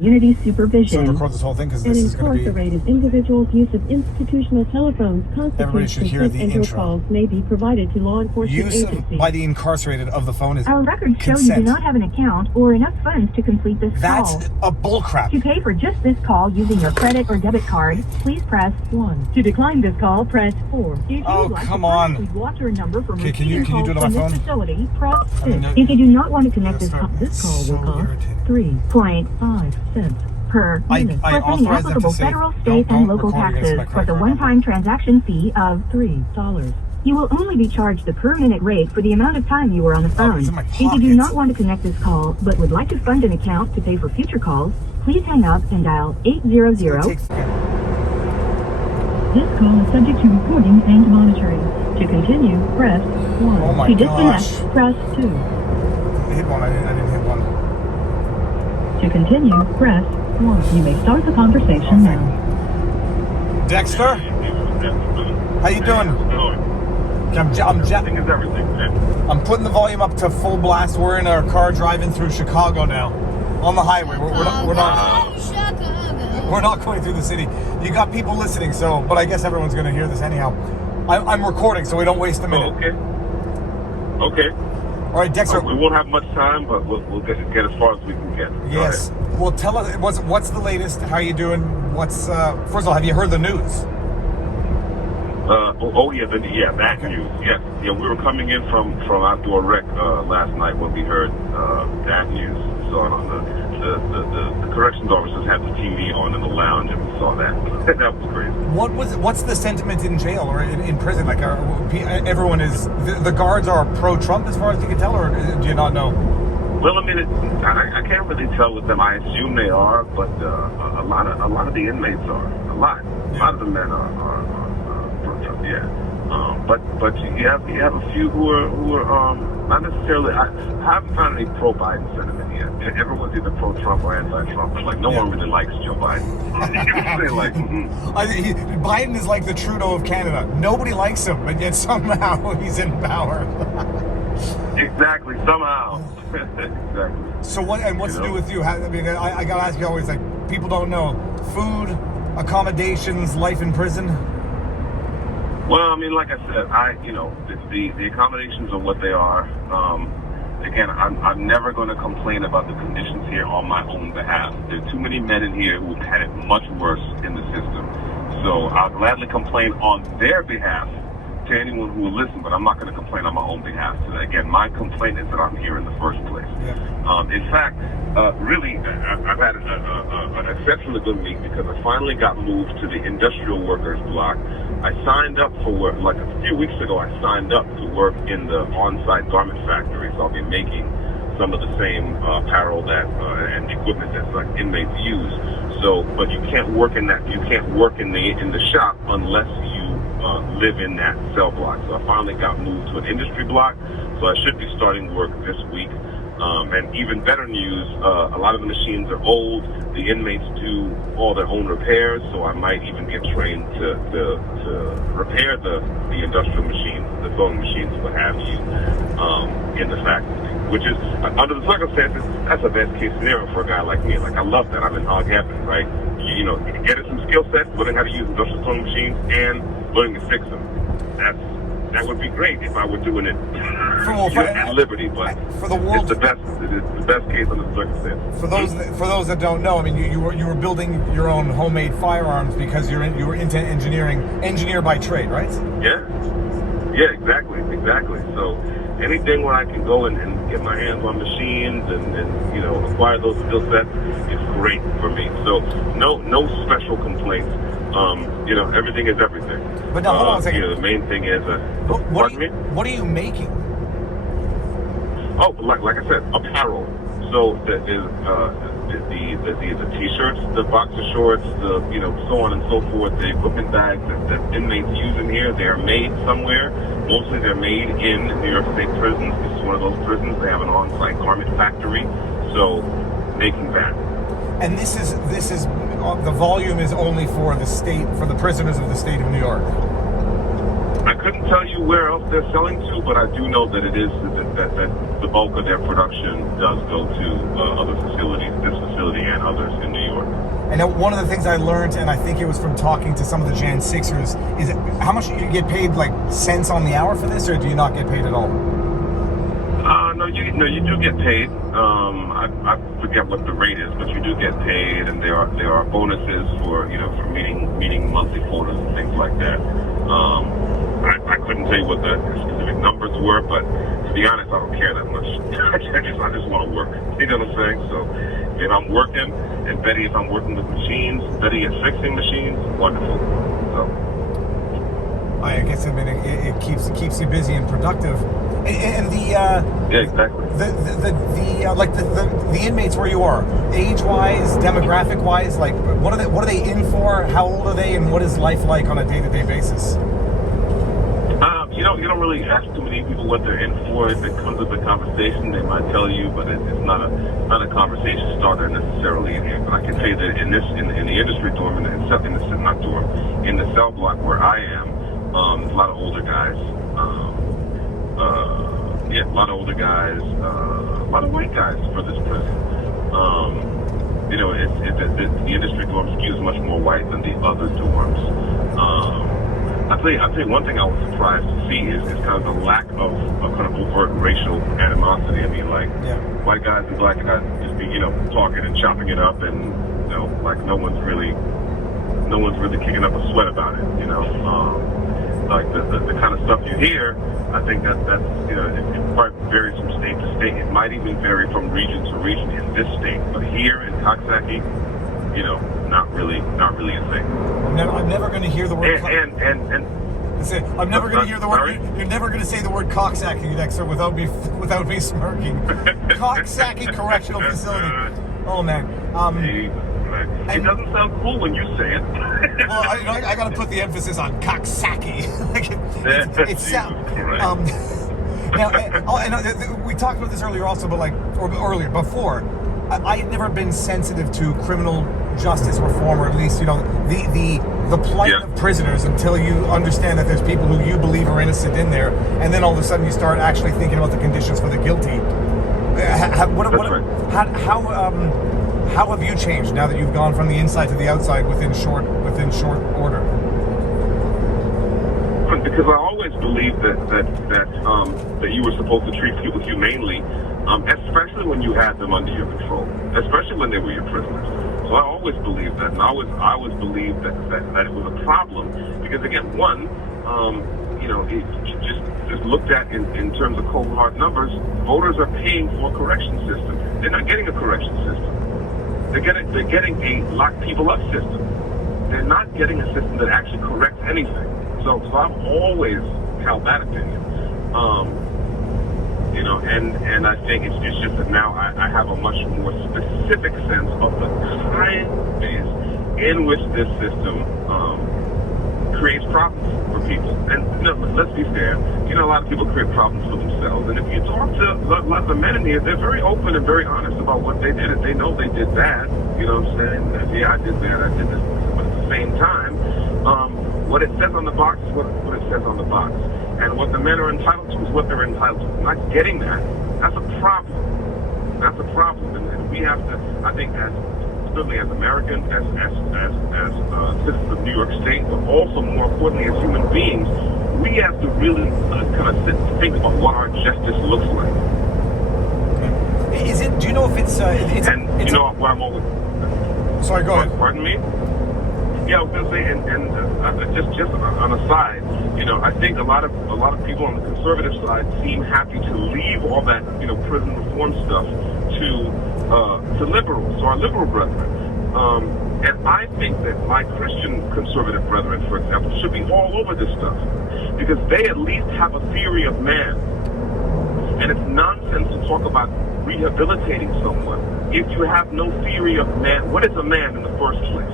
Community supervision. So record this whole thing because And this is going to be... incarcerated individuals' use of institutional telephones Everybody constitutes should hear the consent, and intro. calls may be provided to law enforcement Use agencies. by the incarcerated of the phone is Our records show consent. you do not have an account or enough funds to complete this call. That's a bullcrap. To pay for just this call using your credit or debit card, please press 1. To decline this call, press 4. If you would like come to on. personally watch your number from Okay, can you do it on my from phone? this facility, press 6. I mean, If you do not want to connect this start- call it's will so cost irritating. 3.5 cents per minute, I plus any authorize them to applicable say, federal, don't state, and local record against taxes, my plus credit a card one-time transaction fee of $3. You will only be charged the per-minute rate for the amount of time you were on the phone. it's in my If you do pocket. not want to connect this call, but would like to fund an account to pay for future calls, please hang up and dial 800. This call is subject to recording and monitoring. To continue, press 1. Oh my to disconnect, gosh. press 2. I hit one. I didn't hit one. To continue, press 1. You may start the conversation now. Dexter? How you doing? I'm putting the volume up to full blast. We're in our car driving through Chicago now. On the highway. We're not going through the city. You got people listening, so, but I guess everyone's going to hear this anyhow. I'm recording, so we don't waste a minute. Okay. All right, Dexter. We won't have much time, but we'll get as far as we can get. Yes. Well, tell us what's the latest. How you doing? What's first of all, have you heard the news? That news. Yes. Yeah, we were coming in from outdoor rec last night when we heard that news. So the corrections officers had the TV on in the lounge, and we saw that. That was crazy. What's the sentiment in jail or in prison? Like, everyone is the guards are pro-Trump as far as you can tell, or do you not know? Well, I mean, I can't really tell with them. I assume they are, but a lot of the inmates are. A lot of the men are pro-Trump. Yeah. But you have a few who are not necessarily. I haven't found any pro-Biden sentiment yet. Everyone's either pro-Trump or anti-Trump. Like no one really likes Joe Biden. They're like, Biden is like the Trudeau of Canada. Nobody likes him, but yet somehow he's in power. Exactly. Somehow. Exactly. So what's to do with you? I gotta ask you always. Like, people don't know food, accommodations, life in prison. Well, I mean, like I said, the accommodations are what they are. Again, I'm never going to complain about the conditions here on my own behalf. There are too many men in here who've had it much worse in the system. So I'll gladly complain on their behalf to anyone who will listen, but I'm not going to complain on my own behalf. So again, my complaint is that I'm here in the first place. Yeah. In fact, really, I've had an exceptionally good week because I finally got moved to the industrial workers block. I signed up for work, like a few weeks ago, I signed up to work in the on-site garment factory, so I'll be making some of the same apparel and equipment that like inmates use. So, but you can't work in that, you can't work in the shop unless you live in that cell block. So I finally got moved to an industry block, so I should be starting work this week. And even better news, a lot of the machines are old. The inmates do all their own repairs, so I might even get trained to repair the industrial machines, the sewing machines, what have you, in the factory. Which is, under the circumstances, that's the best case scenario for a guy like me. Like, I love that. I'm in hog heaven, right? You know, getting some skill sets, learning how to use industrial sewing machines, and learning to fix them. That would be great if I were doing it at Liberty, but for the world, it's the best case under the circumstances. For those that don't know, I mean, you were building your own homemade firearms because you were into engineering, engineer by trade, right? Yeah, exactly. So anything where I can go and get my hands on machines and acquire those skill sets is great for me. So no special complaints. Everything is everything. But now, hold on a second. The main thing is, what are you making? Oh, like I said, apparel. So the t-shirts, the boxer shorts, so on and so forth. The equipment bags that inmates use in here, they're made somewhere. Mostly they're made in New York State prisons. This is one of those prisons. They have an on-site garment factory, so making that. And this is the volume is only for the prisoners of the state of New York. I couldn't tell you where else they're selling to, but I do know that it is that the bulk of their production does go to other facilities, this facility and others in New York. I know one of the things I learned, and I think it was from talking to some of the Jan 6ers, is how much you get paid, like cents on the hour for this, or do you not get paid at all? No, you do get paid. I forget what the rate is, but you do get paid, and there are bonuses for meeting monthly quotas and things like that. I couldn't tell you what the specific numbers were, but to be honest, I don't care that much. I just want to work. You know what I'm saying? So if I'm working, and Betty, if I'm working with machines, Betty is fixing machines, wonderful. So I guess it keeps you busy and productive. And yeah, exactly. The inmates where you are, age-wise, demographic-wise, like what are they in for? How old are they, and what is life like on a day-to-day basis? You don't really ask too many people what they're in for. If it comes up in conversation, they might tell you, but it's not a conversation starter necessarily. But I can say that in the industry dorm, in the cell block where I am, there's a lot of older guys. A lot of older guys, a lot of white guys for this prison. The industry dorm skews much more white than the other dorms. I'll tell you one thing I was surprised to see is kind of the lack of kind of overt racial animosity. I mean, white guys and black guys just be, talking and chopping it up, and like no one's really kicking up a sweat about it. Like the kind of stuff you hear, I think that's it quite varies from state to state. It might even vary from region to region in this state, but here in Coxsackie, not really a thing. I'm never going to hear the word. I'm never going to hear the word. You're never going to say the word Coxsackie, Dexter, without me smirking. Coxsackie Correctional Facility. Oh man. It doesn't sound cool when you say it. Well, I got to put the emphasis on Coxsackie. It sounds. Now, we talked about this earlier also, but before, I had never been sensitive to criminal justice reform, or at least the plight of prisoners, until you understand that there's people who you believe are innocent in there, and then all of a sudden you start actually thinking about the conditions for the guilty. How have you changed now that you've gone from the inside to the outside within short order? Because I always believed that you were supposed to treat people humanely, especially when you had them under your control, especially when they were your prisoners. So I always believed that, and I always believed that it was a problem, because again, just looked at in terms of cold hard numbers, voters are paying for a correction system. They're not getting a correction system. They're getting a lock people up system. They're not getting a system that actually corrects anything. So I've always held that opinion. And I think it's just that now I have a much more specific sense of the kind of ways in which this system creates problems for people. And let's be fair, a lot of people create problems for themselves. And if you talk to a lot of the men in here, they're very open and very honest about what they did. If they know they did bad, you know what I'm saying? Yeah, I did bad, I did this. But at the same time, what it says on the box is what it says on the box. And what the men are entitled to is what they're entitled to. Not getting that, that's a problem. That's a problem. And we have to, I think, certainly as Americans, as citizens of New York State, but also more importantly as human beings, we have to really kind of sit and think about what our justice looks like. Is it? Do you know if it's? Where I'm always. Sorry, go ahead. Pardon me. Yeah, I was going to say, and just on a side, I think a lot of people on the conservative side seem happy to leave all that prison reform stuff to liberals, or our liberal brethren. And I think that my Christian conservative brethren, for example, should be all over this stuff, because they at least have a theory of man. And it's nonsense to talk about rehabilitating someone if you have no theory of man. What is a man in the first place?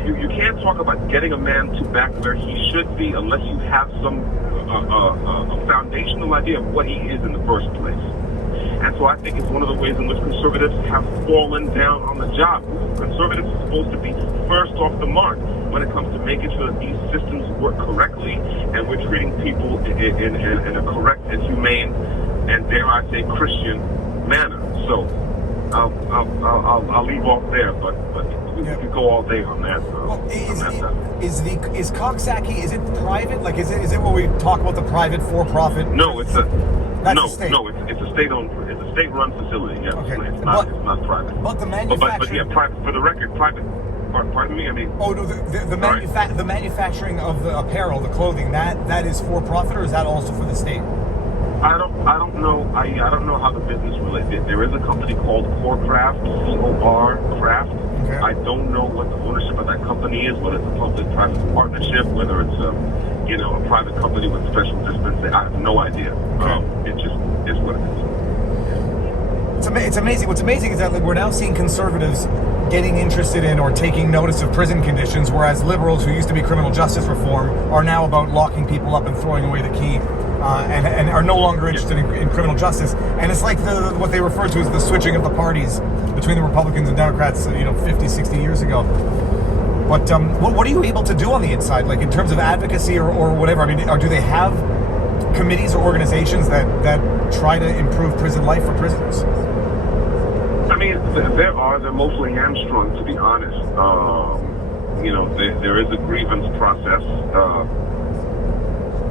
You can't talk about getting a man to back where he should be unless you have some a foundational idea of what he is in the first place. And so I think it's one of the ways in which conservatives have fallen down on the job. Conservatives are supposed to be first off the mark when it comes to making sure that these systems work correctly, and we're treating people in a correct and humane and dare I say Christian manner. So I'll leave off there, but we could go all day on that. Well, is Coxsackie, is it private? Like, is it where we talk about the private for-profit? No, it's a state. it's a state-owned, it's a state-run facility. Yes, Okay. it's not private. But the But manufacturing. yeah, private. For the record, private. Pardon me. I mean. Oh no, the manufacturing of the apparel, the clothing, that is for profit, or is that also for the state? I don't know. I don't know how the business relates. There is a company called CoreCraft, COR Craft. Okay. I don't know what the ownership of that company is, whether it's a public-private partnership, whether it's a private company with special dispensing. I have no idea. Okay. It just is what it is. It's amazing. What's amazing is that we're now seeing conservatives getting interested in or taking notice of prison conditions, whereas liberals who used to be criminal justice reform are now about locking people up and throwing away the key, and are no longer interested in criminal justice. And it's like what they refer to as the switching of the parties between the Republicans and Democrats, 50, 60 years ago. But what are you able to do on the inside, like in terms of advocacy or whatever? I mean, do they have committees or organizations that try to improve prison life for prisoners? I mean, they're mostly hamstrung, to be honest. There is a grievance process.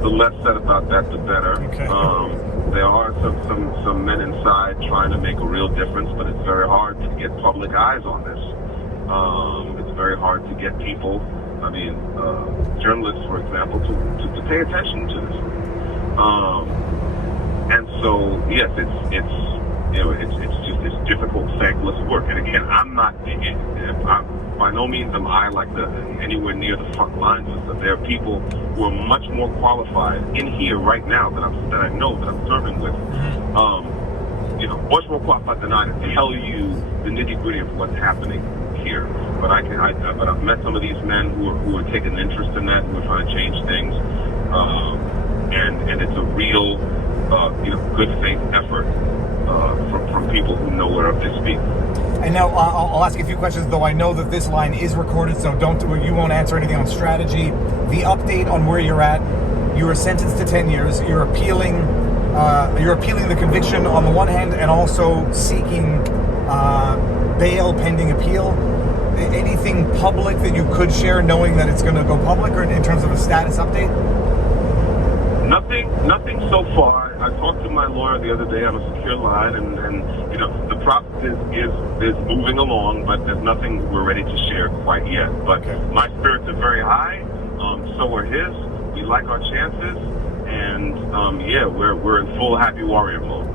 The less said about that, the better. Okay. There are some men inside trying to make a real difference, but it's very hard to get public eyes on this. It's very hard to get people, journalists, for example, to pay attention to this. And so, yes, it's difficult, thankless work. And again, by no means am I anywhere near the front lines of this. There are people who are much more qualified in here right now that I know that I'm serving with. Much more qualified than I to tell you the nitty-gritty of what's happening here. But I've met some of these men who are taking interest in that, who are trying to change things, and it's a real good faith effort from people who know where they speak. And now I'll ask you a few questions, though I know that this line is recorded, so you won't answer anything on strategy. The update on where you're at: you were sentenced to 10 years. You're appealing the conviction on the one hand, and also seeking bail pending appeal. Anything public that you could share, knowing that it's going to go public, or in terms of a status update? Nothing so far. I talked to my lawyer the other day on a secure line, and the process is moving along, but there's nothing we're ready to share quite yet. But my spirits are very high. So are his. We like our chances, and we're in full happy warrior mode.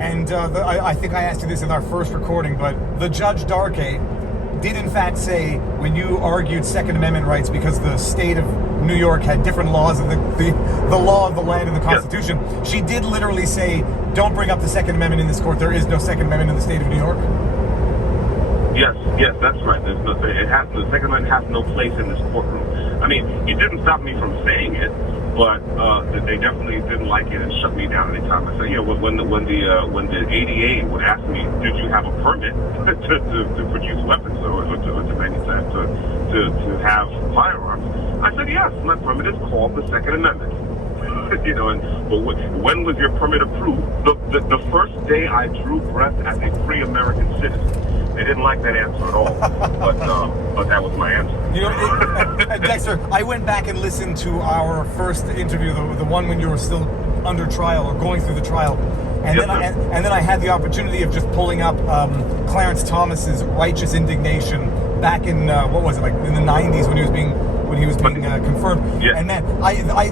And I think I asked you this in our first recording, but the Judge Darkey did in fact say, when you argued Second Amendment rights because the state of New York had different laws than the law of the land and the Constitution, she did literally say, don't bring up the Second Amendment in this court. There is no Second Amendment in the state of New York. Yes, that's right. The Second Amendment has no place in this courtroom. I mean, it didn't stop me from saying it, but they definitely didn't like it and shut me down anytime I said, when the ADA would ask me, did you have a permit to produce weapons or to manufacture, to have firearms? I said, yes, my permit is called the Second Amendment. When was your permit approved? The first day I drew breath as a free American citizen. They didn't like that answer at all, but that was my answer. Dexter, I went back and listened to our first interview, the one when you were still under trial or going through the trial, and then I had the opportunity of just pulling up Clarence Thomas's Righteous Indignation back in in the 90s when he was being confirmed. Yeah. And man,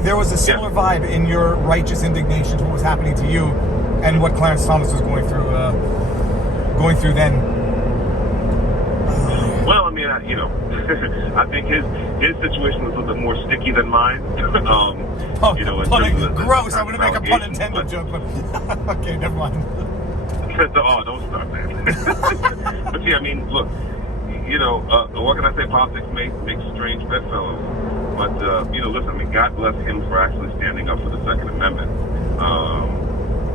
there was a similar vibe in your Righteous Indignation to what was happening to you and what Clarence Thomas was going through then. Well, I mean, I think his situation was a little bit more sticky than mine. Gross. I'm going to make a pun intended joke, but okay, never mind. Oh, don't start that. But yeah, I mean, look, what can I say? Politics makes strange bedfellows. But listen, I mean, God bless him for actually standing up for the Second Amendment.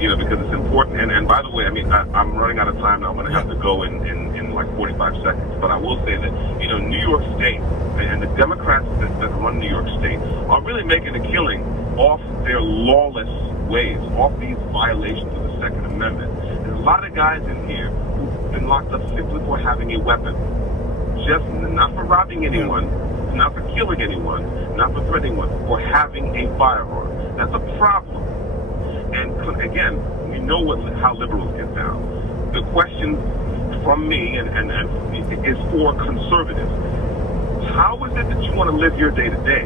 Because it's important. And by the way, I mean, I'm running out of time now. I'm going to have to go in like 45 seconds. But I will say that, New York State and the Democrats that run New York State are really making a killing off their lawless ways, off these violations of the Second Amendment. There's a lot of guys in here who've been locked up simply for having a weapon. Just not for robbing anyone, not for killing anyone, not for threatening anyone, for having a firearm. That's a problem. And again, we know how liberals get down. The question from me and is for conservatives. How is it that you want to live your day to day?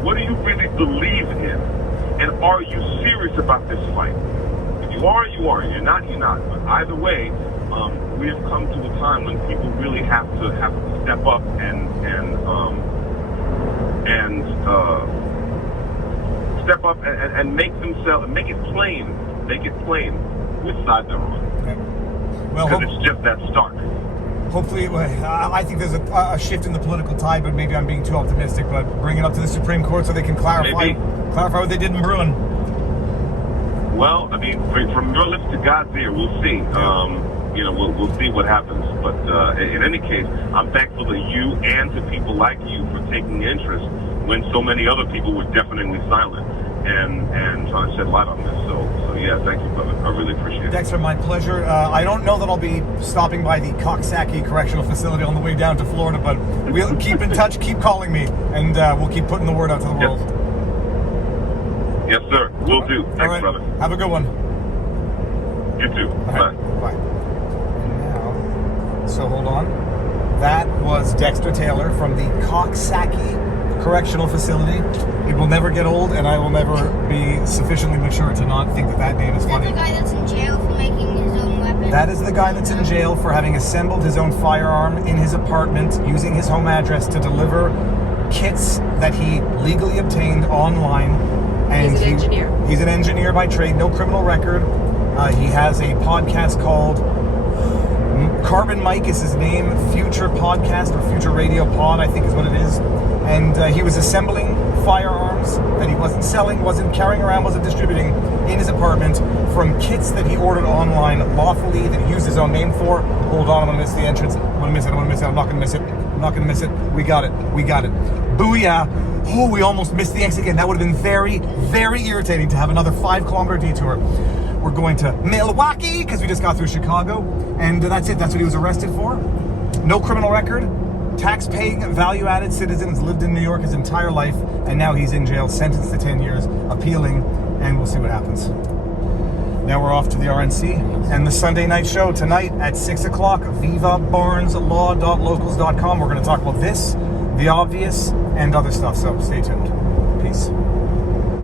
What do you really believe in? And are you serious about this fight? If you are, you are. You're not, you're not. But either way, we have come to a time when people really have to step up and step up and make it plain which side they're on. Okay. Well, because it's just that stark. Hopefully, I think there's a shift in the political tide, but maybe I'm being too optimistic. But bring it up to the Supreme Court so they can clarify what they did in Bruin. Well, I mean, from your lips to God's ear, we'll see. We'll see what happens. But in any case, I'm thankful to you and to people like you for taking interest when so many other people were deafeningly silent and trying to shed light on this. So yeah, thank you, brother. I really appreciate it. Dexter, my pleasure. I don't know that I'll be stopping by the Coxsackie Correctional Facility on the way down to Florida, but we'll keep in touch. Keep calling me, and we'll keep putting the word out to the world. Yes, sir. Will do. Thanks, all right, brother. Have a good one. You too. Bye. Bye. And now, so hold on. That was Dexter Taylor from the Coxsackie Correctional Facility. It will never get old, and I will never be sufficiently mature to not think that name is funny. Is that the guy that's in jail for making his own weapon? That is the guy that's in jail for having assembled his own firearm in his apartment using his home address to deliver kits that he legally obtained online. And he's an engineer. He's an engineer by trade, no criminal record. He has a podcast called Carbon Mike is his name, Future Podcast or Future Radio Pod, I think is what it is. And he was assembling firearms that he wasn't selling, wasn't carrying around, wasn't distributing in his apartment from kits that he ordered online lawfully that he used his own name for. Hold on, I'm gonna miss the entrance. I'm not gonna miss it. We got it. Booyah. Oh, we almost missed the exit again. That would have been very, very irritating to have another 5-kilometer detour. We're going to Milwaukee because we just got through Chicago. And that's it. That's what he was arrested for. No criminal record. Tax-paying, value-added citizen. Has lived in New York his entire life. And now he's in jail, sentenced to 10 years, appealing. And we'll see what happens. Now we're off to the RNC and the Sunday night show tonight at 6 o'clock. VivaBarnesLaw.locals.com. We're going to talk about this, the obvious, and other stuff. So stay tuned. Peace.